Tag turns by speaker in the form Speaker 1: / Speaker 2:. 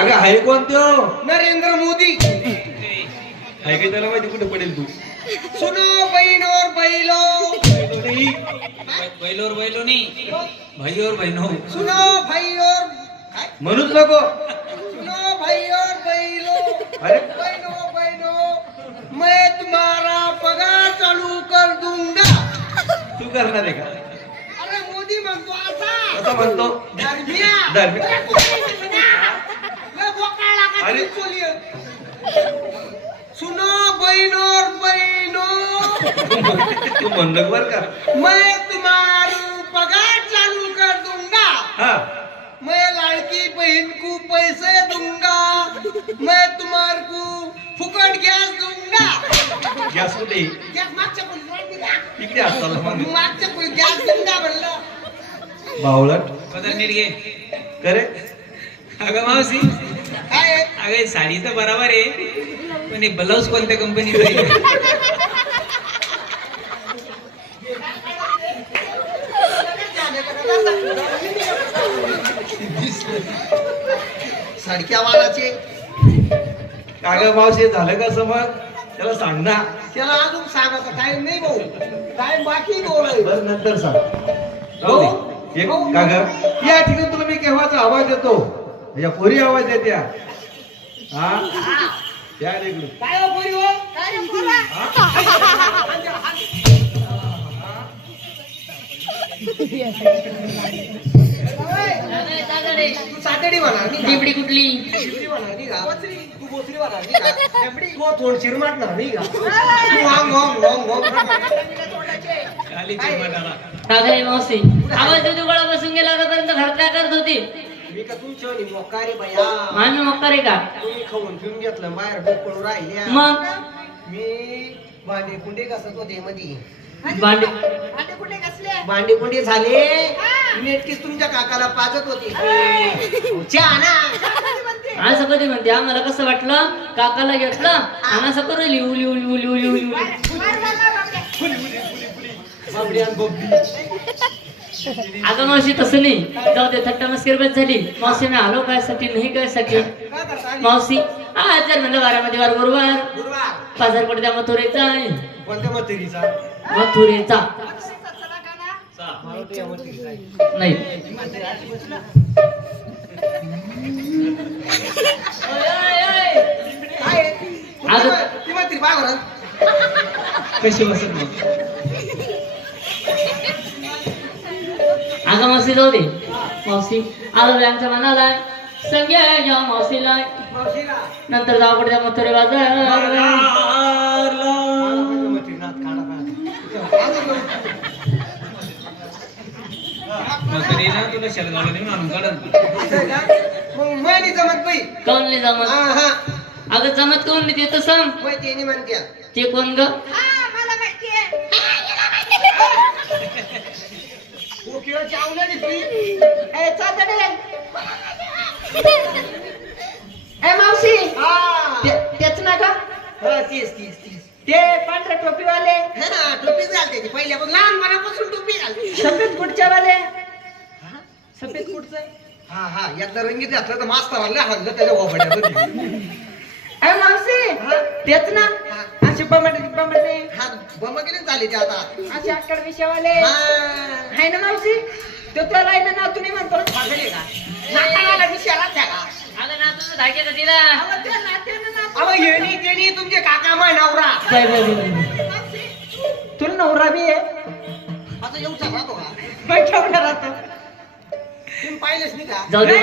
Speaker 1: अगं हाय कोणत्यो
Speaker 2: नरेंद्र मोदी.
Speaker 1: हाय काय त्याला माहिती कुठे पडेल तू?
Speaker 2: सुनो बहिणोर बैलो
Speaker 3: बैलोर बैलो नहीं भाई और बहनों.
Speaker 2: सुनो भाई और काय?
Speaker 1: म्हणूच नको.
Speaker 2: सुनो भाई और बैलो
Speaker 1: अरे
Speaker 2: बहनो मैं तुम्हारा पगार चालू कर दूंगा.
Speaker 1: तू करणार आहे का?
Speaker 2: अरे मोदी म्हणतो असा.
Speaker 1: असं म्हणतो.
Speaker 2: धर्मिया.
Speaker 1: धर्मिया.
Speaker 2: अरे कोणी म्हणा? लय बोकाळ लागा
Speaker 1: अरे.
Speaker 2: बोलिये. सुनो बहनोर बहनो
Speaker 1: तू म्हणलं बर का?
Speaker 2: मैं तुम्हारा पगार चालू कर दूंगा.
Speaker 1: हा.
Speaker 2: मैं लड़की बहन को पैसे दूंगा. मैं तुम्हारे को फुकट गॅस दूंगा.
Speaker 1: गॅस कुठे?
Speaker 2: गॅस मागच्या का?
Speaker 1: इकडे असताना मग.
Speaker 2: मागच्या खोलीत गॅस दूंगा म्हणलं.
Speaker 1: बावळट.
Speaker 3: पदर नीट घे
Speaker 1: करे.
Speaker 3: अगं मावशी? अगं साडी तर बरोबर आहे पण हे ब्लाऊज कोणत्या कंपनीचं आहे?
Speaker 2: सडक्या वालाचे
Speaker 1: अगं मावशी झालं कसं मग त्याला सांग ना.
Speaker 2: त्याला अजून सांगायचा टाइम नाही भाऊ. टाइम बाकी बोल
Speaker 1: बरं नंतर सांग. राहू दे. एक काग या ठिकाणी तुला मी केव्हाचा आवाज देतो? या पोरी आवाज देत्या. हा या इकडे
Speaker 2: काय हो पोरी हो काय रे पोरा? तू सातडी म्हणणार नाही का?
Speaker 4: चिपडी कुठली
Speaker 2: शिवरी म्हणणार नाही का? तू बोचरी म्हणणार नाही का? तू थोड शिरमाटणार नाही का? तू वांग, वांग, वांग, वांग.
Speaker 3: खाली चिरमटाला
Speaker 4: कागरे मावशी आवाज देऊ गोळा बसून गेला होतापर्यंत घरात काय करत होती
Speaker 2: मी का बया?
Speaker 4: करे का?
Speaker 2: तुम्ही खाऊन पिऊन घेतलं बाहेर डोक पडून राहिल्या.
Speaker 4: मग?
Speaker 2: मी भांडे कुंडे कसत होते मधी.
Speaker 4: भांडे
Speaker 2: भांडे कुंडे झाले? नेटकीच तुमच्या काकाला पाजत होते. चहा ना.
Speaker 4: असं कधी म्हणते. आम्हाला कसं वाटलं? काकाला घेतलं आणि असं करू लिहू लिहू लिहू लिहू लिहू लिहू.
Speaker 2: बाबडी आणि बबडी.
Speaker 4: अगं मावशी तसं नाही जाऊ दे थट्टा मस्कर बस झाली मावशी मी आलो काय साठी नाही काय साठी? मावशी आज जर म्हणलं बारामध्ये वार गुरुवार बाजार कोटी त्या मथुरेचा आहे
Speaker 2: कोणत्या मथुरीचा.
Speaker 4: नाही? अगं-.
Speaker 3: कशी बसत मग
Speaker 4: अगं मावशी जाऊ दे मावशी आलो आमच्या मनाला संग्या घ्या मावशीला
Speaker 2: मावशीला.
Speaker 4: नंतर जाऊ त्या मथुरे कोण नाही जमत
Speaker 2: हा हा
Speaker 4: अगं जमत कोण नाही ते तर सांग.
Speaker 2: मै तेनी म्हणत्या
Speaker 4: ते कोण ग?
Speaker 2: कोकिळाची आवलं ती ए
Speaker 5: मावशी.
Speaker 2: हा.
Speaker 5: ते- तेच ना का
Speaker 2: हा, तीस तीस तीस
Speaker 5: ते पांढऱ्या टोपीवाले.
Speaker 2: हे ना टोपी घालते ती पहिल्यापासून लहानपणापासून टोपी घालते
Speaker 5: सफेद कुडच्यावाले सफेद कुडचं
Speaker 2: हा हा एकदा रंगीत घातलं तर मास्तर आणलं हल्लं त्याच्या वापरण्यामध्ये
Speaker 5: ए मावशी. तेच ना? अशी बंबट बंबट
Speaker 2: बम गेले झाले ते आता.
Speaker 5: अशी आकड विषयवाले
Speaker 2: हा.
Speaker 5: आहे ना मावशी? तो त्याला आहे ना नातू नाही म्हणतो
Speaker 2: का? नाताळाला
Speaker 4: अगं ना तुझं धागे का तिला
Speaker 5: अहो, त्या नात्यानं नातू.
Speaker 2: अहो येणी तेणी तुमचे काका माय नवरा.
Speaker 4: Bye bye bye bye.
Speaker 5: तुला नवरा बी आहे?
Speaker 2: आता येऊ राहतो का?
Speaker 5: मग केवढा राहतो
Speaker 2: तुम्ही पाहिलेच नाही का?
Speaker 4: जाऊ दे.